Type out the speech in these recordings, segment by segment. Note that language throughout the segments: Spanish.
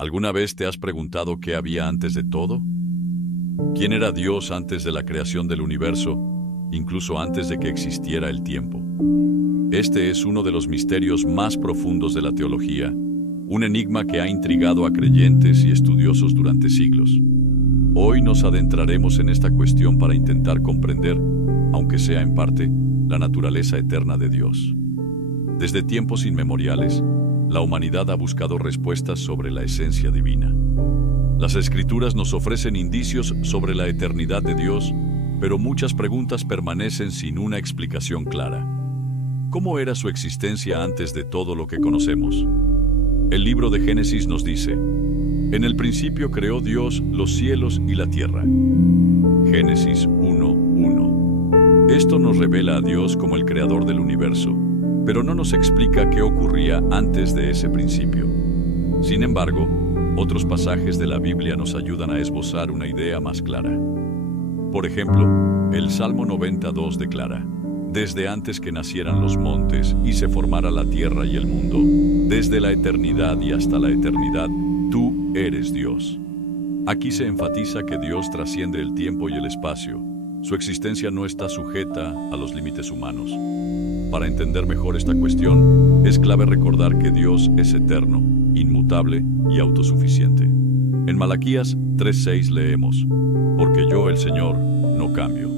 ¿Alguna vez te has preguntado qué había antes de todo? ¿Quién era Dios antes de la creación del universo, incluso antes de que existiera el tiempo? Este es uno de los misterios más profundos de la teología, un enigma que ha intrigado a creyentes y estudiosos durante siglos. Hoy nos adentraremos en esta cuestión para intentar comprender, aunque sea en parte, la naturaleza eterna de Dios. Desde tiempos inmemoriales, la humanidad ha buscado respuestas sobre la esencia divina. Las Escrituras nos ofrecen indicios sobre la eternidad de Dios, pero muchas preguntas permanecen sin una explicación clara. ¿Cómo era su existencia antes de todo lo que conocemos? El libro de Génesis nos dice: en el principio creó Dios los cielos y la tierra. Génesis 1:1. Esto nos revela a Dios como el creador del universo, pero no nos explica qué ocurría antes de ese principio. Sin embargo, otros pasajes de la Biblia nos ayudan a esbozar una idea más clara. Por ejemplo, el Salmo 92 declara: desde antes que nacieran los montes y se formara la tierra y el mundo, desde la eternidad y hasta la eternidad, tú eres Dios. Aquí se enfatiza que Dios trasciende el tiempo y el espacio. Su existencia no está sujeta a los límites humanos. Para entender mejor esta cuestión, es clave recordar que Dios es eterno, inmutable y autosuficiente. En Malaquías 3:6 leemos: porque yo, el Señor, no cambio.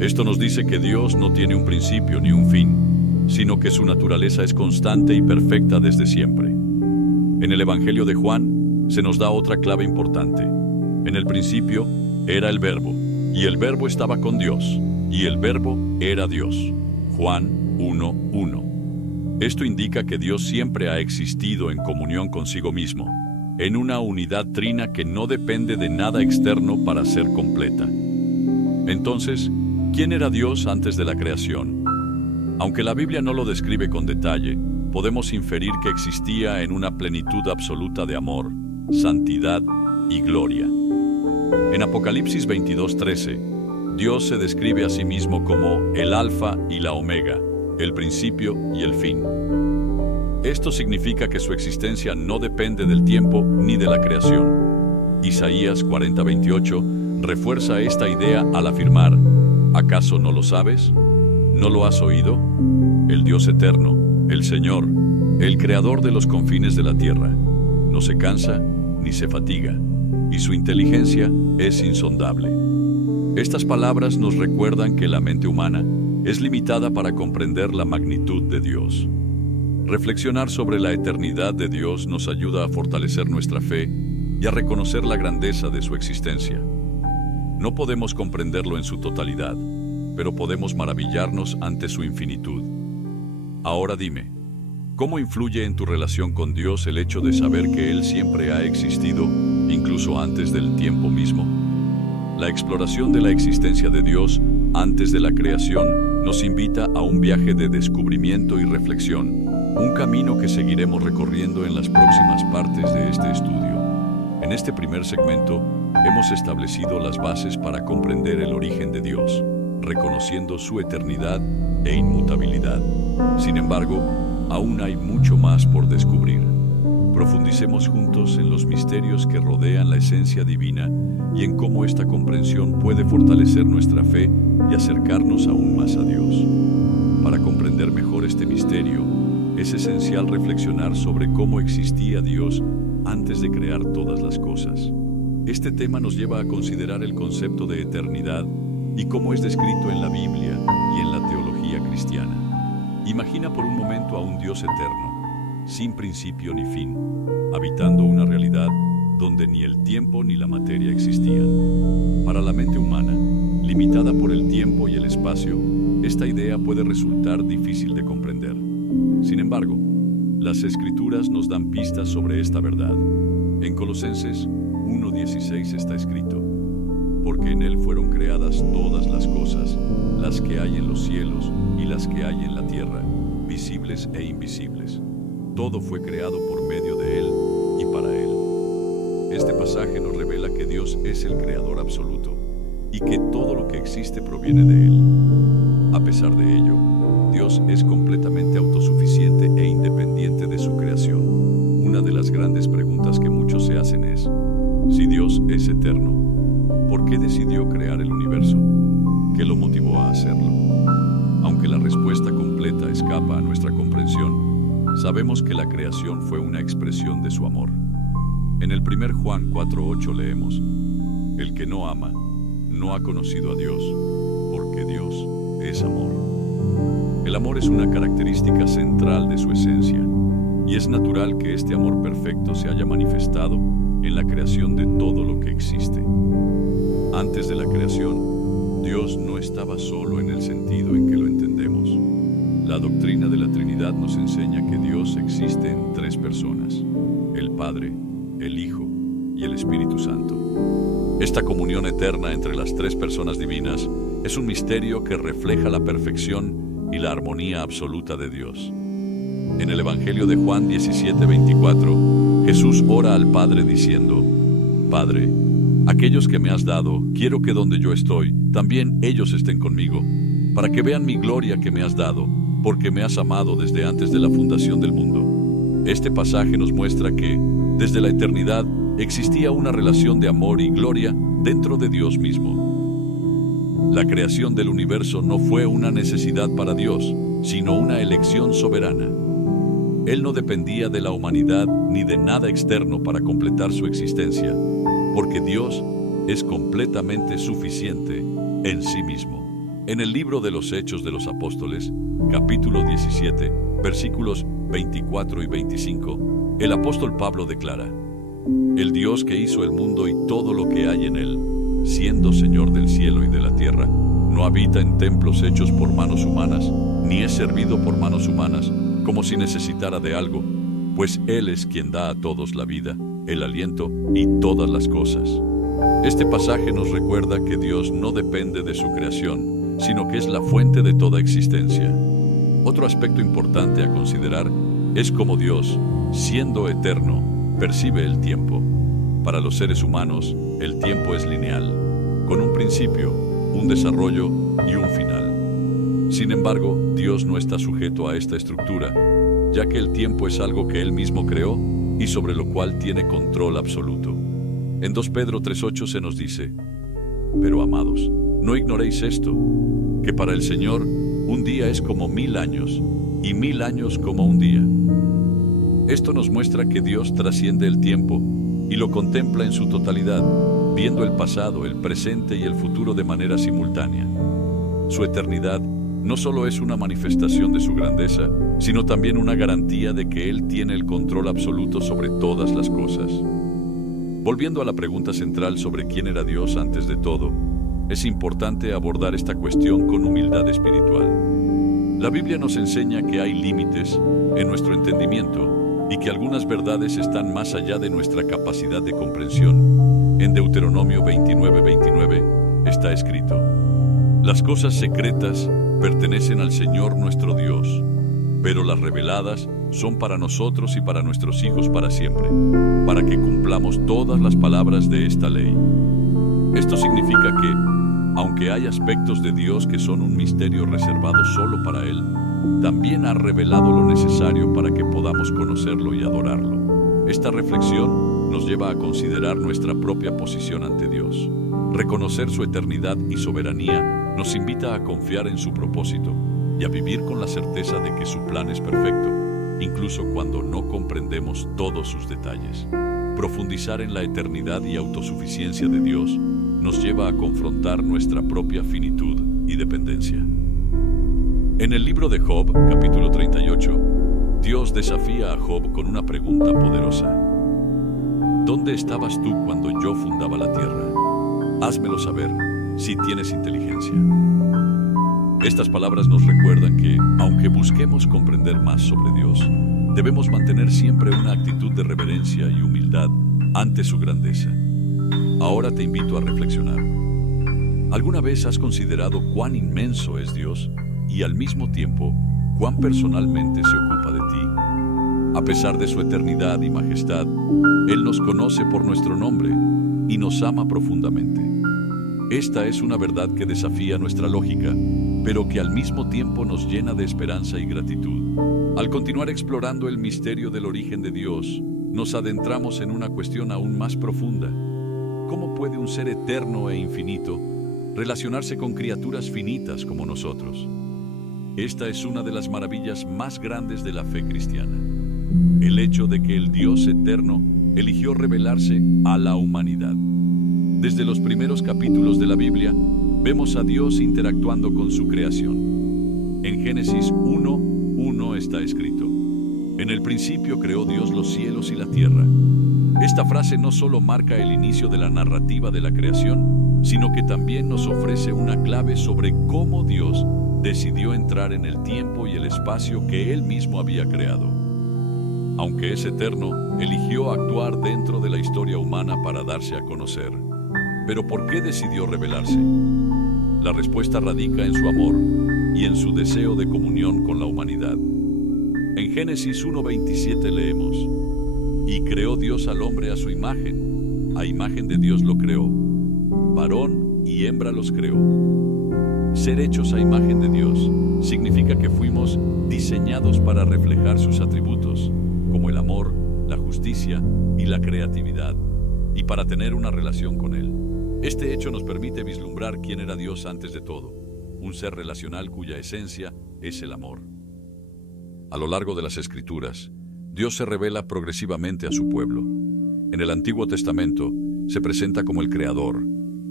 Esto nos dice que Dios no tiene un principio ni un fin, sino que su naturaleza es constante y perfecta desde siempre. En el Evangelio de Juan se nos da otra clave importante. En el principio era el Verbo, y el Verbo estaba con Dios, y el Verbo era Dios. Juan 1:1. Esto indica que Dios siempre ha existido en comunión consigo mismo, en una unidad trina que no depende de nada externo para ser completa. Entonces, ¿quién era Dios antes de la creación? Aunque la Biblia no lo describe con detalle, podemos inferir que existía en una plenitud absoluta de amor, santidad y gloria. En Apocalipsis 22:13, Dios se describe a sí mismo como el Alfa y la Omega, el principio y el fin. Esto significa que su existencia no depende del tiempo ni de la creación. Isaías 40:28 refuerza esta idea al afirmar: ¿acaso no lo sabes? ¿No lo has oído? El Dios eterno, el Señor, el creador de los confines de la tierra, no se cansa ni se fatiga, y su inteligencia es insondable. Estas palabras nos recuerdan que la mente humana es limitada para comprender la magnitud de Dios. Reflexionar sobre la eternidad de Dios nos ayuda a fortalecer nuestra fe y a reconocer la grandeza de su existencia. No podemos comprenderlo en su totalidad, pero podemos maravillarnos ante su infinitud. Ahora dime, ¿cómo influye en tu relación con Dios el hecho de saber que Él siempre ha existido, incluso antes del tiempo mismo? La exploración de la existencia de Dios antes de la creación nos invita a un viaje de descubrimiento y reflexión, un camino que seguiremos recorriendo en las próximas partes de este estudio. En este primer segmento, hemos establecido las bases para comprender el origen de Dios, reconociendo su eternidad e inmutabilidad. Sin embargo, aún hay mucho más por descubrir. Profundicemos juntos en los misterios que rodean la esencia divina y en cómo esta comprensión puede fortalecer nuestra fe y acercarnos aún más a Dios. Para comprender mejor este misterio, es esencial reflexionar sobre cómo existía Dios antes de crear todas las cosas. Este tema nos lleva a considerar el concepto de eternidad y cómo es descrito en la Biblia y en la teología cristiana. Imagina por un momento a un Dios eterno, sin principio ni fin, habitando una realidad donde ni el tiempo ni la materia existían. Para la mente humana, limitada por el tiempo y el espacio, esta idea puede resultar difícil de comprender. Sin embargo, las Escrituras nos dan pistas sobre esta verdad. En Colosenses 1:16 está escrito: porque en Él fueron creadas todas las cosas, las que hay en los cielos y las que hay en la tierra, visibles e invisibles. Todo fue creado por medio de Él y para Él. Este pasaje nos revela que Dios es el creador absoluto y que todo lo que existe proviene de Él. A pesar de ello, Dios es completamente autosuficiente e independiente de su creación. Una de las grandes preguntas que muchos Si Dios es eterno, ¿por qué decidió crear el universo? ¿Qué lo motivó a hacerlo? Aunque la respuesta completa escapa a nuestra comprensión, sabemos que la creación fue una expresión de su amor. En el 1 Juan 4:8 leemos: el que no ama, no ha conocido a Dios, porque Dios es amor. El amor es una característica central de su esencia, y es natural que este amor perfecto se haya manifestado en la creación de todo lo que existe. Antes de la creación, Dios no estaba solo en el sentido en que lo entendemos. La doctrina de la Trinidad nos enseña que Dios existe en tres personas: el Padre, el Hijo y el Espíritu Santo. Esta comunión eterna entre las tres personas divinas es un misterio que refleja la perfección y la armonía absoluta de Dios. En el Evangelio de Juan 17:24, Jesús ora al Padre diciendo: Padre, aquellos que me has dado, quiero que donde yo estoy, también ellos estén conmigo, para que vean mi gloria que me has dado, porque me has amado desde antes de la fundación del mundo. Este pasaje nos muestra que, desde la eternidad, existía una relación de amor y gloria dentro de Dios mismo. La creación del universo no fue una necesidad para Dios, sino una elección soberana. Él no dependía de la humanidad ni de nada externo para completar su existencia, porque Dios es completamente suficiente en sí mismo. En el libro de los Hechos de los Apóstoles, capítulo 17, versículos 24 y 25, el apóstol Pablo declara: el Dios que hizo el mundo y todo lo que hay en él, siendo Señor del cielo y de la tierra, no habita en templos hechos por manos humanas, ni es servido por manos humanas, como si necesitara de algo, pues Él es quien da a todos la vida, el aliento y todas las cosas. Este pasaje nos recuerda que Dios no depende de su creación, sino que es la fuente de toda existencia. Otro aspecto importante a considerar es cómo Dios, siendo eterno, percibe el tiempo. Para los seres humanos, el tiempo es lineal, con un principio, un desarrollo y un final. Sin embargo, Dios no está sujeto a esta estructura, ya que el tiempo es algo que Él mismo creó y sobre lo cual tiene control absoluto. En 2 Pedro 3:8 se nos dice: pero amados, no ignoréis esto, que para el Señor un día es como 1000 años, y 1000 años como un día. Esto nos muestra que Dios trasciende el tiempo y lo contempla en su totalidad, viendo el pasado, el presente y el futuro de manera simultánea. Su eternidad no solo es una manifestación de su grandeza, sino también una garantía de que Él tiene el control absoluto sobre todas las cosas. Volviendo a la pregunta central sobre quién era Dios antes de todo, es importante abordar esta cuestión con humildad espiritual. La Biblia nos enseña que hay límites en nuestro entendimiento y que algunas verdades están más allá de nuestra capacidad de comprensión. En Deuteronomio 29:29 está escrito: las cosas secretas pertenecen al Señor nuestro Dios, pero las reveladas son para nosotros y para nuestros hijos para siempre, para que cumplamos todas las palabras de esta ley. Esto significa que, aunque hay aspectos de Dios que son un misterio reservado solo para Él, también ha revelado lo necesario para que podamos conocerlo y adorarlo. Esta reflexión nos lleva a considerar nuestra propia posición ante Dios. Reconocer su eternidad y soberanía nos invita a confiar en su propósito y a vivir con la certeza de que su plan es perfecto, incluso cuando no comprendemos todos sus detalles. Profundizar en la eternidad y autosuficiencia de Dios nos lleva a confrontar nuestra propia finitud y dependencia. En el libro de Job, capítulo 38, Dios desafía a Job con una pregunta poderosa: ¿dónde estabas tú cuando yo fundaba la tierra? Házmelo saber, si tienes inteligencia. Estas palabras nos recuerdan que, aunque busquemos comprender más sobre Dios, debemos mantener siempre una actitud de reverencia y humildad ante su grandeza. Ahora te invito a reflexionar. ¿Alguna vez has considerado cuán inmenso es Dios y al mismo tiempo cuán personalmente se ocupa de ti? A pesar de su eternidad y majestad, Él nos conoce por nuestro nombre y nos ama profundamente. Esta es una verdad que desafía nuestra lógica, pero que al mismo tiempo nos llena de esperanza y gratitud. Al continuar explorando el misterio del origen de Dios, nos adentramos en una cuestión aún más profunda. cómo puede un ser eterno e infinito relacionarse con criaturas finitas como nosotros. Esta es una de las maravillas más grandes de la fe cristiana. El hecho de que el Dios eterno eligió revelarse a la humanidad. Desde los primeros capítulos de la Biblia, vemos a Dios interactuando con su creación. En Génesis 1:1 está escrito: en el principio creó Dios los cielos y la tierra. Esta frase no solo marca el inicio de la narrativa de la creación, sino que también nos ofrece una clave sobre cómo Dios decidió entrar en el tiempo y el espacio que Él mismo había creado. Aunque es eterno, eligió actuar dentro de la historia humana para darse a conocer. ¿Pero por qué decidió revelarse? La respuesta radica en su amor y en su deseo de comunión con la humanidad. En Génesis 1:27 leemos: y creó Dios al hombre a su imagen, a imagen de Dios lo creó, varón y hembra los creó. Ser hechos a imagen de Dios significa que fuimos diseñados para reflejar sus atributos, como el amor, la justicia y la creatividad, y para tener una relación con Él. Este hecho nos permite vislumbrar quién era Dios antes de todo, un ser relacional cuya esencia es el amor. A lo largo de las Escrituras, Dios se revela progresivamente a su pueblo. En el Antiguo Testamento se presenta como el Creador,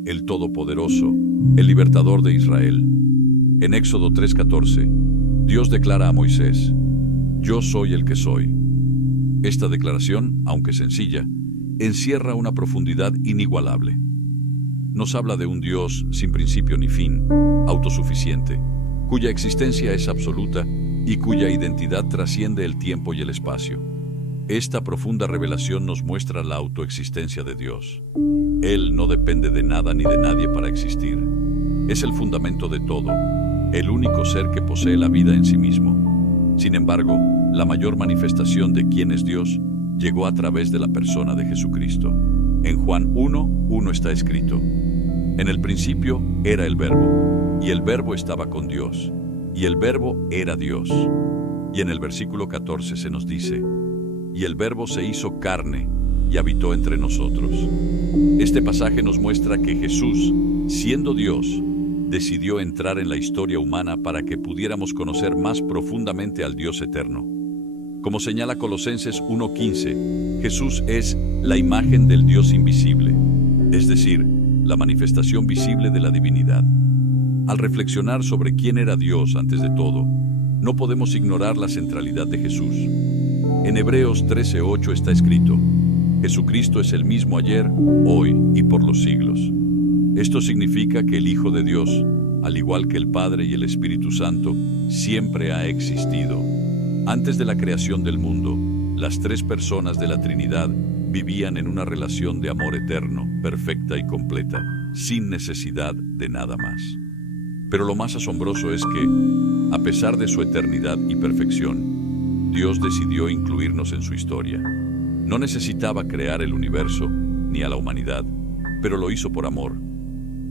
el Todopoderoso, el Libertador de Israel. En Éxodo 3:14, Dios declara a Moisés: yo soy el que soy. Esta declaración, aunque sencilla, encierra una profundidad inigualable. Nos habla de un Dios sin principio ni fin, autosuficiente, cuya existencia es absoluta y cuya identidad trasciende el tiempo y el espacio. Esta profunda revelación nos muestra la autoexistencia de Dios. Él no depende de nada ni de nadie para existir. Es el fundamento de todo, el único ser que posee la vida en sí mismo. Sin embargo, la mayor manifestación de quién es Dios llegó a través de la persona de Jesucristo. En Juan 1:1 está escrito: en el principio era el Verbo, y el Verbo estaba con Dios, y el Verbo era Dios. Y en el versículo 14 se nos dice: y el Verbo se hizo carne y habitó entre nosotros. Este pasaje nos muestra que Jesús, siendo Dios, decidió entrar en la historia humana para que pudiéramos conocer más profundamente al Dios eterno. Como señala Colosenses 1:15, Jesús es la imagen del Dios invisible, es decir, la manifestación visible de la divinidad. Al reflexionar sobre quién era Dios antes de todo, no podemos ignorar la centralidad de Jesús. En Hebreos 13:8 está escrito: Jesucristo es el mismo ayer, hoy y por los siglos. Esto significa que el Hijo de Dios, al igual que el Padre y el Espíritu Santo, siempre ha existido. Antes de la creación del mundo, las tres personas de la Trinidad vivían en una relación de amor eterno, perfecta y completa, sin necesidad de nada más. Pero lo más asombroso es que, a pesar de su eternidad y perfección, Dios decidió incluirnos en su historia. No necesitaba crear el universo ni a la humanidad, pero lo hizo por amor.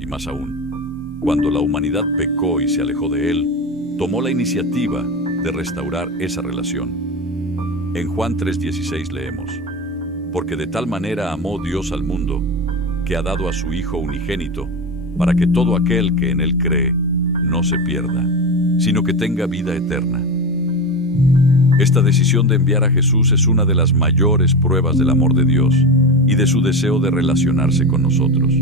Y más aún, cuando la humanidad pecó y se alejó de Él, tomó la iniciativa de restaurar esa relación. En Juan 3:16 leemos: porque de tal manera amó Dios al mundo, que ha dado a su Hijo unigénito, para que todo aquel que en Él cree no se pierda, sino que tenga vida eterna. Esta decisión de enviar a Jesús es una de las mayores pruebas del amor de Dios y de su deseo de relacionarse con nosotros.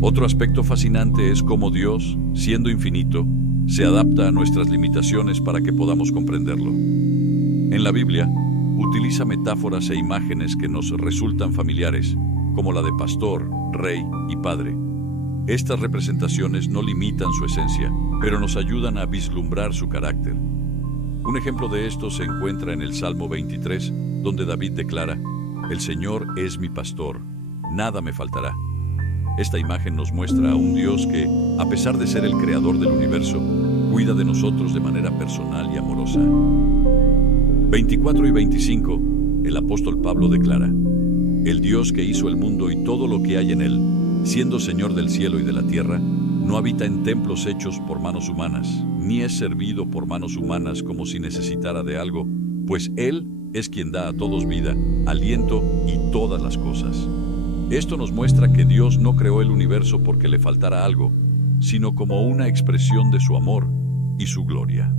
Otro aspecto fascinante es cómo Dios, siendo infinito, se adapta a nuestras limitaciones para que podamos comprenderlo. En la Biblia, utiliza metáforas e imágenes que nos resultan familiares, como la de pastor, rey y padre. Estas representaciones no limitan su esencia, pero nos ayudan a vislumbrar su carácter. Un ejemplo de esto se encuentra en el Salmo 23, donde David declara: el Señor es mi pastor, nada me faltará. Esta imagen nos muestra a un Dios que, a pesar de ser el creador del universo, cuida de nosotros de manera personal y amorosa. 24 y 25, el apóstol Pablo declara: el Dios que hizo el mundo y todo lo que hay en él, siendo Señor del cielo y de la tierra, no habita en templos hechos por manos humanas, ni es servido por manos humanas como si necesitara de algo, pues Él es quien da a todos vida, aliento y todas las cosas. Esto nos muestra que Dios no creó el universo porque le faltara algo, sino como una expresión de su amor y su gloria.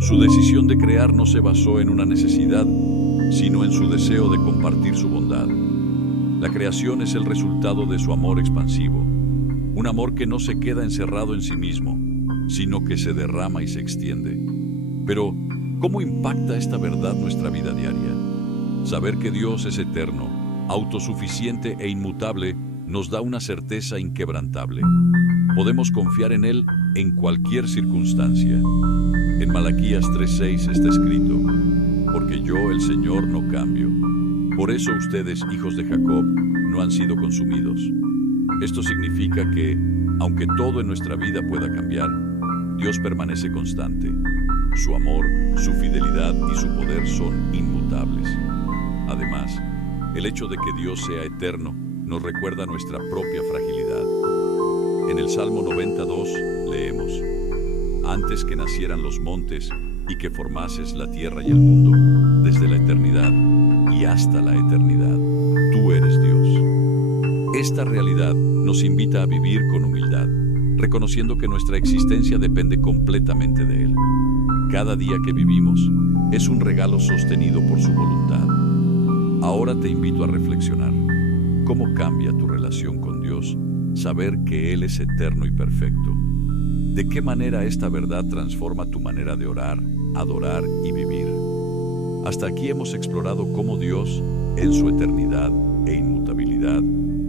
Su decisión de crear no se basó en una necesidad, sino en su deseo de compartir su bondad. La creación es el resultado de su amor expansivo, un amor que no se queda encerrado en sí mismo, sino que se derrama y se extiende. Pero, ¿cómo impacta esta verdad nuestra vida diaria? Saber que Dios es eterno, autosuficiente e inmutable nos da una certeza inquebrantable. Podemos confiar en Él en cualquier circunstancia. En Malaquías 3:6 está escrito: porque yo, el Señor, no cambio. Por eso ustedes, hijos de Jacob, no han sido consumidos. Esto significa que, aunque todo en nuestra vida pueda cambiar, Dios permanece constante. Su amor, su fidelidad y su poder son inmutables. Además, el hecho de que Dios sea eterno nos recuerda nuestra propia fragilidad. En el Salmo 92 leemos: antes que nacieran los montes y que formases la tierra y el mundo, desde la eternidad y hasta la eternidad, tú eres Dios. Esta realidad nos invita a vivir con humildad, reconociendo que nuestra existencia depende completamente de Él. Cada día que vivimos es un regalo sostenido por su voluntad. Ahora te invito a reflexionar. ¿Cómo cambia tu relación con Dios saber que Él es eterno y perfecto? ¿De qué manera esta verdad transforma tu manera de orar, adorar y vivir? Hasta aquí hemos explorado cómo Dios, en su eternidad e inmutabilidad,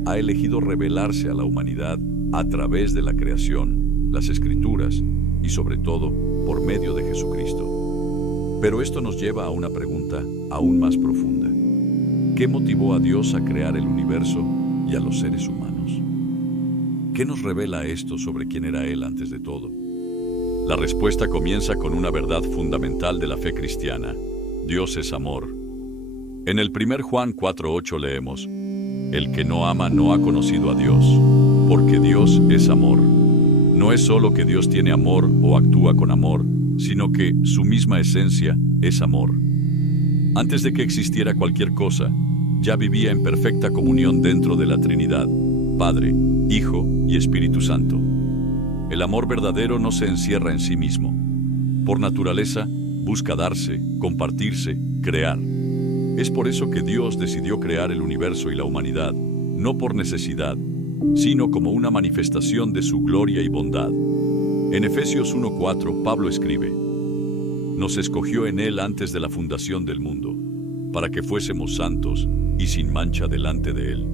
ha elegido revelarse a la humanidad a través de la creación, las Escrituras y, sobre todo, por medio de Jesucristo. Pero esto nos lleva a una pregunta aún más profunda. ¿Qué motivó a Dios a crear el universo y a los seres humanos? ¿Qué nos revela esto sobre quién era Él antes de todo? La respuesta comienza con una verdad fundamental de la fe cristiana: Dios es amor. En el 1 Juan 4:8 leemos: el que no ama no ha conocido a Dios, porque Dios es amor. No es solo que Dios tiene amor o actúa con amor, sino que su misma esencia es amor. Antes de que existiera cualquier cosa, ya vivía en perfecta comunión dentro de la Trinidad, Padre, Hijo y Espíritu Santo. El amor verdadero no se encierra en sí mismo. Por naturaleza, busca darse, compartirse, crear. Es por eso que Dios decidió crear el universo y la humanidad, no por necesidad, sino como una manifestación de su gloria y bondad. En Efesios 1:4, Pablo escribe: nos escogió en Él antes de la fundación del mundo, para que fuésemos santos y sin mancha delante de Él,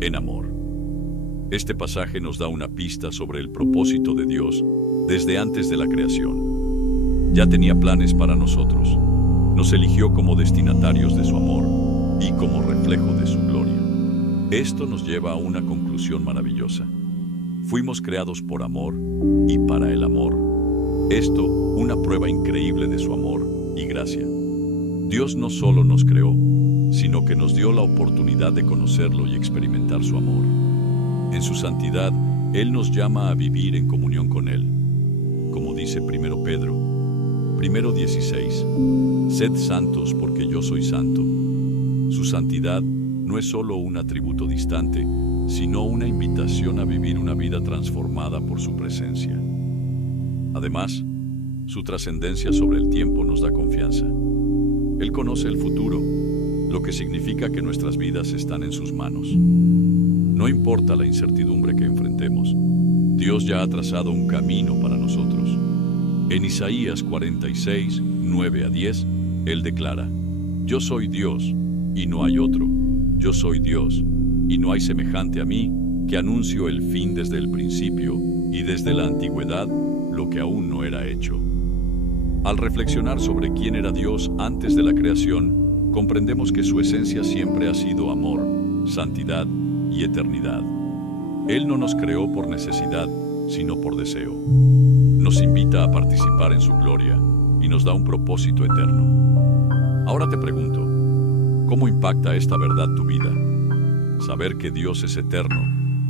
en amor. Este pasaje nos da una pista sobre el propósito de Dios desde antes de la creación. Ya tenía planes para nosotros. Nos eligió como destinatarios de su amor y como reflejo de su gloria. Esto nos lleva a una conclusión maravillosa. Fuimos creados por amor y para el amor. Esto, una prueba increíble de su amor y gracia. Dios no solo nos creó, sino que nos dio la oportunidad de conocerlo y experimentar su amor. En su santidad, Él nos llama a vivir en comunión con Él. Como dice 1 Pedro 1:16, sed santos porque yo soy santo. Su santidad no es solo un atributo distante, sino una invitación a vivir una vida transformada por su presencia. Además, su trascendencia sobre el tiempo nos da confianza. Él conoce el futuro, lo que significa que nuestras vidas están en sus manos. No importa la incertidumbre que enfrentemos, Dios ya ha trazado un camino para nosotros. En Isaías 46, 9-10, Él declara: yo soy Dios, y no hay otro. Yo soy Dios, y no hay semejante a mí, que anuncio el fin desde el principio, y desde la antigüedad, lo que aún no era hecho. Al reflexionar sobre quién era Dios antes de la creación, comprendemos que su esencia siempre ha sido amor, santidad y eternidad. Él no nos creó por necesidad, sino por deseo. Nos invita a participar en su gloria y nos da un propósito eterno. Ahora te pregunto, ¿cómo impacta esta verdad tu vida? Saber que Dios es eterno,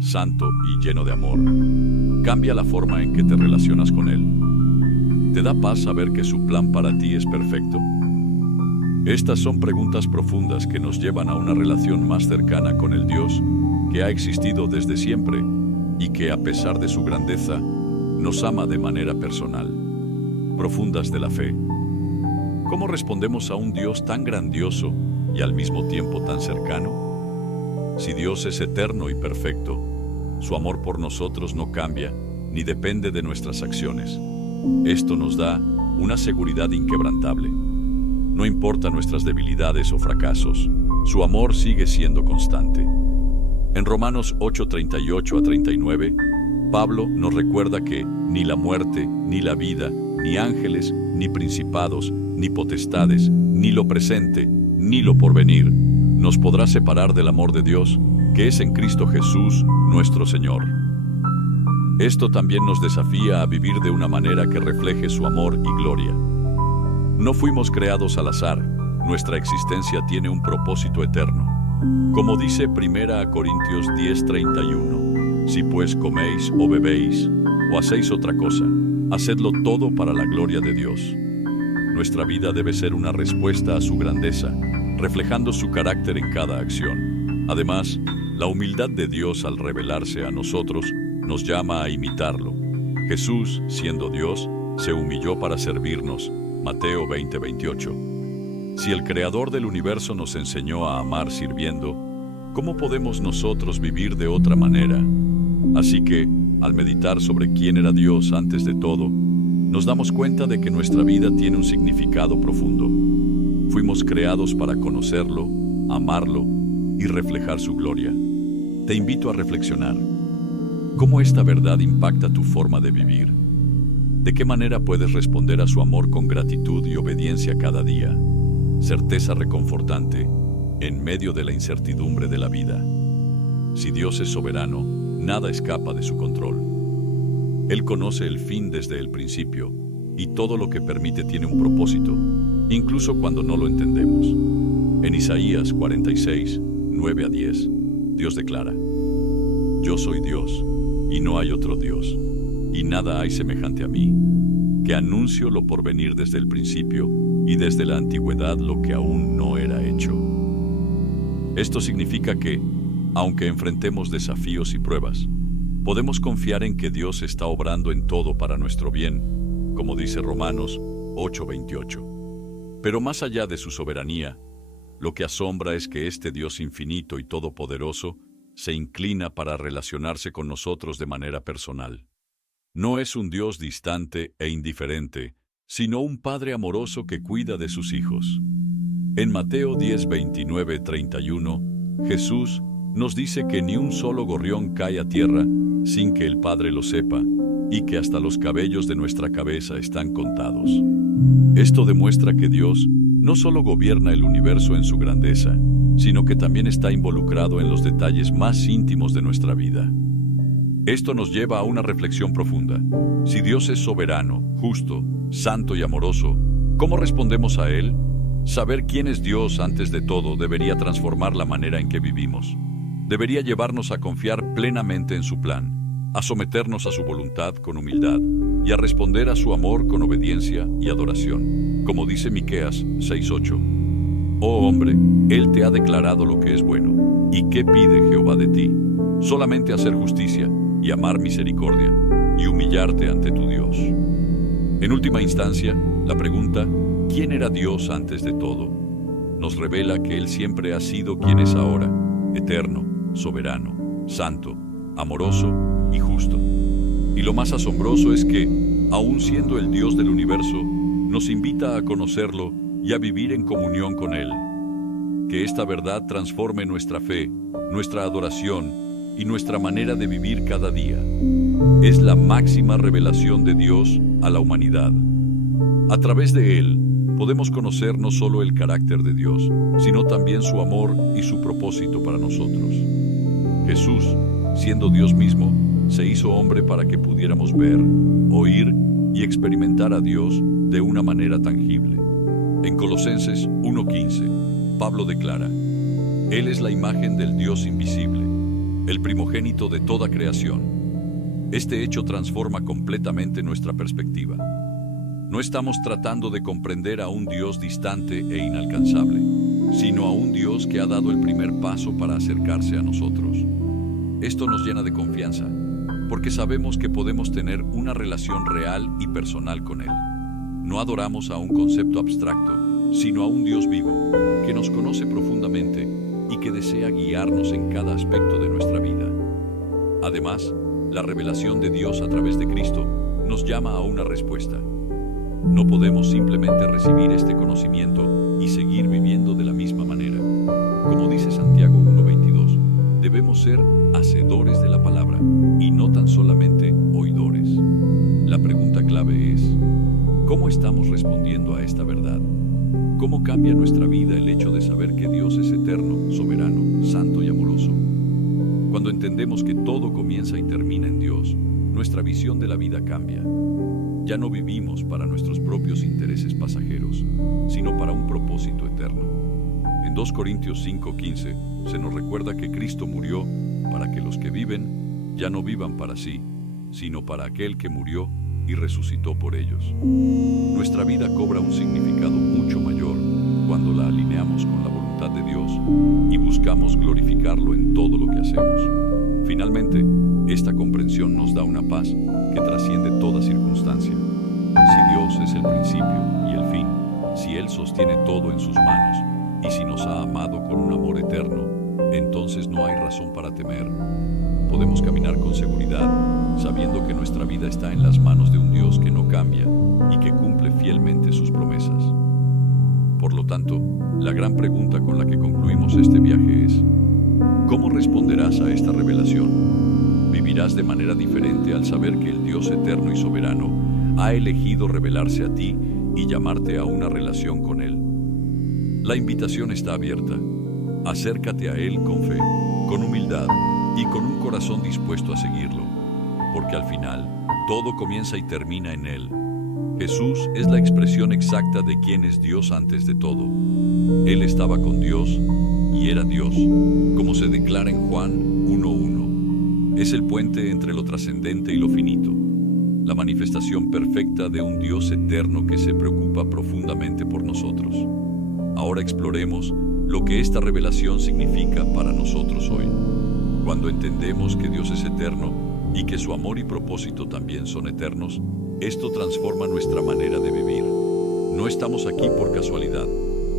santo y lleno de amor, cambia la forma en que te relacionas con Él. ¿Te da paz saber que su plan para ti es perfecto? Estas son preguntas profundas que nos llevan a una relación más cercana con el Dios que ha existido desde siempre y que, a pesar de su grandeza, nos ama de manera personal. Profundas de la fe. ¿Cómo respondemos a un Dios tan grandioso y al mismo tiempo tan cercano? Si Dios es eterno y perfecto, su amor por nosotros no cambia ni depende de nuestras acciones. Esto nos da una seguridad inquebrantable. No importa nuestras debilidades o fracasos, su amor sigue siendo constante. En Romanos 8:38 a 39, Pablo nos recuerda que ni la muerte, ni la vida, ni ángeles, ni principados, ni potestades, ni lo presente, ni lo porvenir, nos podrá separar del amor de Dios, que es en Cristo Jesús, nuestro Señor. Esto también nos desafía a vivir de una manera que refleje su amor y gloria. No fuimos creados al azar, nuestra existencia tiene un propósito eterno. Como dice 1 Corintios 10:31, si pues coméis o bebéis, o hacéis otra cosa, hacedlo todo para la gloria de Dios. Nuestra vida debe ser una respuesta a su grandeza, reflejando su carácter en cada acción. Además, la humildad de Dios al revelarse a nosotros nos llama a imitarlo. Jesús, siendo Dios, se humilló para servirnos. Mateo 20:28. Si el Creador del universo nos enseñó a amar sirviendo, ¿cómo podemos nosotros vivir de otra manera? Así que, al meditar sobre quién era Dios antes de todo, nos damos cuenta de que nuestra vida tiene un significado profundo. Fuimos creados para conocerlo, amarlo y reflejar su gloria. Te invito a reflexionar. ¿Cómo esta verdad impacta tu forma de vivir? ¿De qué manera puedes responder a su amor con gratitud y obediencia cada día? Certeza reconfortante en medio de la incertidumbre de la vida. Si Dios es soberano, nada escapa de su control. Él conoce el fin desde el principio y todo lo que permite tiene un propósito, incluso cuando no lo entendemos. En Isaías 46, 9 a 10, Dios declara: Yo soy Dios y no hay otro Dios, y nada hay semejante a mí, que anuncio lo por venir desde el principio y desde la antigüedad lo que aún no era hecho. Esto significa que, aunque enfrentemos desafíos y pruebas, podemos confiar en que Dios está obrando en todo para nuestro bien, como dice Romanos 8:28. Pero más allá de su soberanía, lo que asombra es que este Dios infinito y todopoderoso se inclina para relacionarse con nosotros de manera personal. No es un Dios distante e indiferente, sino un Padre amoroso que cuida de sus hijos. En Mateo 10:29-31, Jesús nos dice que ni un solo gorrión cae a tierra sin que el Padre lo sepa, y que hasta los cabellos de nuestra cabeza están contados. Esto demuestra que Dios no solo gobierna el universo en su grandeza, sino que también está involucrado en los detalles más íntimos de nuestra vida. Esto nos lleva a una reflexión profunda. Si Dios es soberano, justo, santo y amoroso, ¿cómo respondemos a Él? Saber quién es Dios antes de todo debería transformar la manera en que vivimos. Debería llevarnos a confiar plenamente en su plan, a someternos a su voluntad con humildad y a responder a su amor con obediencia y adoración. Como dice Miqueas 6:8. Oh hombre, Él te ha declarado lo que es bueno. ¿Y qué pide Jehová de ti? Solamente hacer justicia y amar misericordia y humillarte ante tu Dios. En última instancia, la pregunta ¿quién era Dios antes de todo? Nos revela que Él siempre ha sido quien es ahora, eterno, soberano, santo, amoroso y justo. Y lo más asombroso es que, aun siendo el Dios del universo, nos invita a conocerlo y a vivir en comunión con Él. Que esta verdad transforme nuestra fe, nuestra adoración y nuestra manera de vivir cada día. Es la máxima revelación de Dios a la humanidad. A través de Él, podemos conocer no solo el carácter de Dios, sino también su amor y su propósito para nosotros. Jesús, siendo Dios mismo, se hizo hombre para que pudiéramos ver, oír y experimentar a Dios de una manera tangible. En Colosenses 1:15, Pablo declara: Él es la imagen del Dios invisible, el primogénito de toda creación. Este hecho transforma completamente nuestra perspectiva. No estamos tratando de comprender a un Dios distante e inalcanzable, sino a un Dios que ha dado el primer paso para acercarse a nosotros. Esto nos llena de confianza, porque sabemos que podemos tener una relación real y personal con Él. No adoramos a un concepto abstracto, sino a un Dios vivo, que nos conoce profundamente y que desea guiarnos en cada aspecto de nuestra vida. Además, la revelación de Dios a través de Cristo nos llama a una respuesta. No podemos simplemente recibir este conocimiento y seguir viviendo de la misma manera. Como dice Santiago 1:22, debemos ser hacedores de la palabra y no tan solamente oidores. La pregunta clave es, ¿cómo estamos respondiendo a esta verdad? ¿Cómo cambia nuestra vida el hecho de saber que Dios es eterno, soberano, santo y amoroso? Cuando entendemos que todo comienza y termina en Dios, nuestra visión de la vida cambia. Ya no vivimos para nuestros propios intereses pasajeros, sino para un propósito eterno. En 2 Corintios 5:15 se nos recuerda que Cristo murió para que los que viven ya no vivan para sí, sino para aquel que murió y resucitó por ellos. Nuestra vida cobra un significado mucho mayor cuando la alineamos con la voluntad de Dios y buscamos glorificarlo en todo lo que hacemos. Finalmente, esta comprensión nos da una paz que trasciende toda circunstancia. Si Dios es el principio y el fin, si Él sostiene todo en sus manos y si nos ha amado con un amor eterno, entonces no hay razón para temer. Podemos caminar con seguridad, sabiendo que nuestra vida está en las manos de un Dios que no cambia y que cumple fielmente sus promesas. Por lo tanto, la gran pregunta con la que concluimos este viaje es: ¿cómo responderás a esta revelación? ¿Vivirás de manera diferente al saber que el Dios eterno y soberano ha elegido revelarse a ti y llamarte a una relación con Él? La invitación está abierta. Acércate a Él con fe, con humildad y con un corazón dispuesto a seguirlo, porque al final, todo comienza y termina en Él. Jesús es la expresión exacta de quién es Dios antes de todo. Él estaba con Dios y era Dios, como se declara en Juan 1:1. Es el puente entre lo trascendente y lo finito, la manifestación perfecta de un Dios eterno que se preocupa profundamente por nosotros. Ahora exploremos lo que esta revelación significa para nosotros hoy. Cuando entendemos que Dios es eterno y que su amor y propósito también son eternos, esto transforma nuestra manera de vivir. No estamos aquí por casualidad.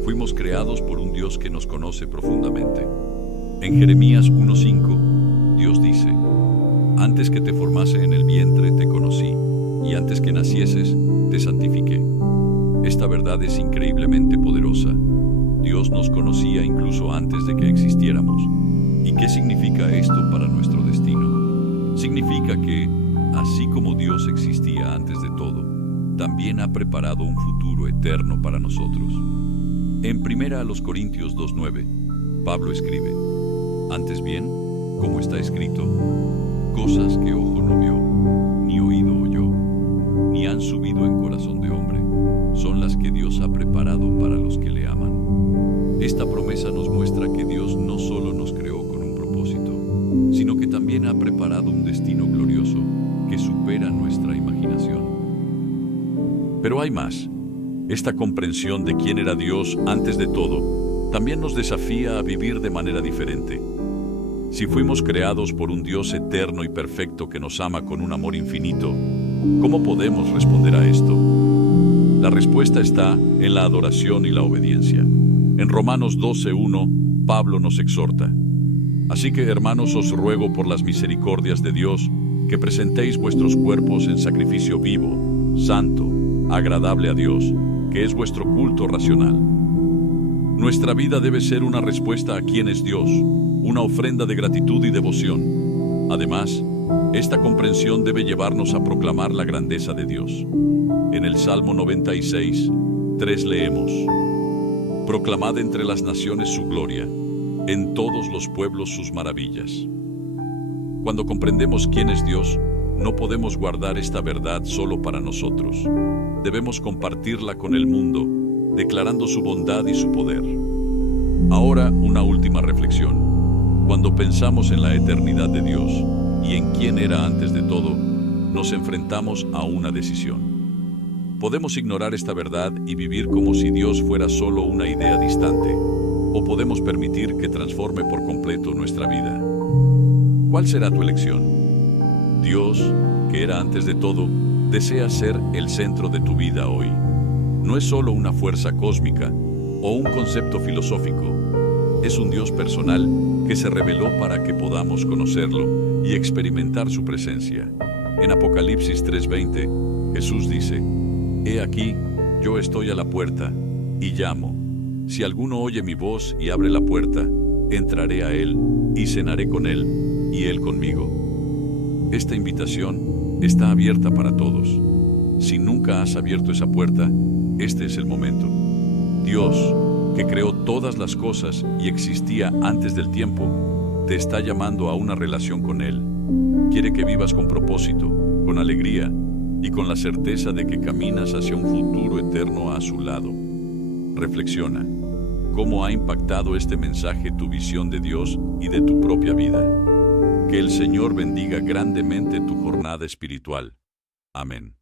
Fuimos creados por un Dios que nos conoce profundamente. En Jeremías 1:5, Dios dice: antes que te formase en el vientre te conocí, y antes que nacieses te santifiqué. Esta verdad es increíblemente poderosa. Dios nos conocía incluso antes de que existiéramos. ¿Y qué significa esto para nuestro destino? Significa que, así como Dios existía antes de todo, también ha preparado un futuro eterno para nosotros. En 1 Corintios 2:9, Pablo escribe: antes bien, como está escrito, cosas que ojo no vio, ni oído oyó, ni han subido en corazón de hombre, son las que Dios ha preparado para los que le aman. Esta promesa nos muestra que Dios no solo nos creó con un propósito, sino que también ha preparado un destino glorioso que supera nuestra imaginación. Pero hay más. Esta comprensión de quién era Dios antes de todo también nos desafía a vivir de manera diferente. Si fuimos creados por un Dios eterno y perfecto que nos ama con un amor infinito, ¿cómo podemos responder a esto? La respuesta está en la adoración y la obediencia. En Romanos 12:1, Pablo nos exhorta: así que, hermanos, os ruego por las misericordias de Dios que presentéis vuestros cuerpos en sacrificio vivo, santo, agradable a Dios, que es vuestro culto racional. Nuestra vida debe ser una respuesta a quién es Dios, una ofrenda de gratitud y devoción. Además, esta comprensión debe llevarnos a proclamar la grandeza de Dios. En el Salmo 96:3 leemos: proclamad entre las naciones su gloria, en todos los pueblos sus maravillas. Cuando comprendemos quién es Dios, no podemos guardar esta verdad solo para nosotros. Debemos compartirla con el mundo, declarando su bondad y su poder. Ahora, una última reflexión. Cuando pensamos en la eternidad de Dios y en quién era antes de todo, nos enfrentamos a una decisión. Podemos ignorar esta verdad y vivir como si Dios fuera solo una idea distante, o podemos permitir que transforme por completo nuestra vida. ¿Cuál será tu elección? Dios, que era antes de todo, desea ser el centro de tu vida hoy. No es solo una fuerza cósmica o un concepto filosófico. Es un Dios personal que se reveló para que podamos conocerlo y experimentar su presencia. En Apocalipsis 3:20, Jesús dice: He aquí, yo estoy a la puerta y llamo. Si alguno oye mi voz y abre la puerta, entraré a él y cenaré con él y él conmigo. Esta invitación está abierta para todos. Si nunca has abierto esa puerta, este es el momento. Dios, que creó todas las cosas y existía antes del tiempo, te está llamando a una relación con Él. Quiere que vivas con propósito, con alegría y con la certeza de que caminas hacia un futuro eterno a su lado. Reflexiona. ¿Cómo ha impactado este mensaje tu visión de Dios y de tu propia vida? Que el Señor bendiga grandemente tu jornada espiritual. Amén.